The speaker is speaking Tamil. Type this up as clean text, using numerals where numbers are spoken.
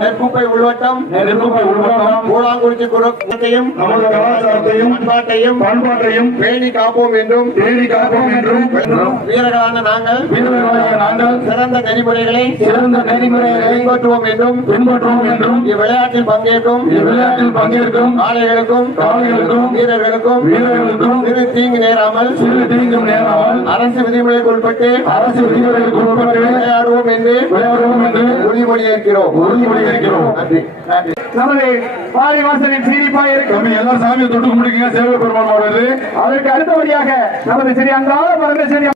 நெற்குப்பை உள்வட்டம் கூழாங்குறிச்சி குலத்தையும் நமது கலாச்சாரத்தையும் பண்பாட்டையும் பேணி காப்போம் என்றும் வீரர்களான நாங்கள் சிறந்த நெறிமுறைகளை பின்பற்றுவோம் என்றும் இவ்விளையாட்டில் பங்கேற்கும் காளைகளுக்கும் வீரர்களுக்கும் சிறு தீங்கு நேராமல் அரசு விதிமுறைகளுக்கு உட்பட்டு விளையாடுவோம் என்று உறுதிமொழி ஏற்கிறோம். நன்றி. நமது பாரிவாசலின் சீரிப்பாய் இருக்கும் எல்லா சாமியை தொட்டு கும்பிடுங்க. சேவை பெருமாள் வருது. அதற்கு அடுத்தபடியாக நமது சரி அங்காள பரமேஸ்வரி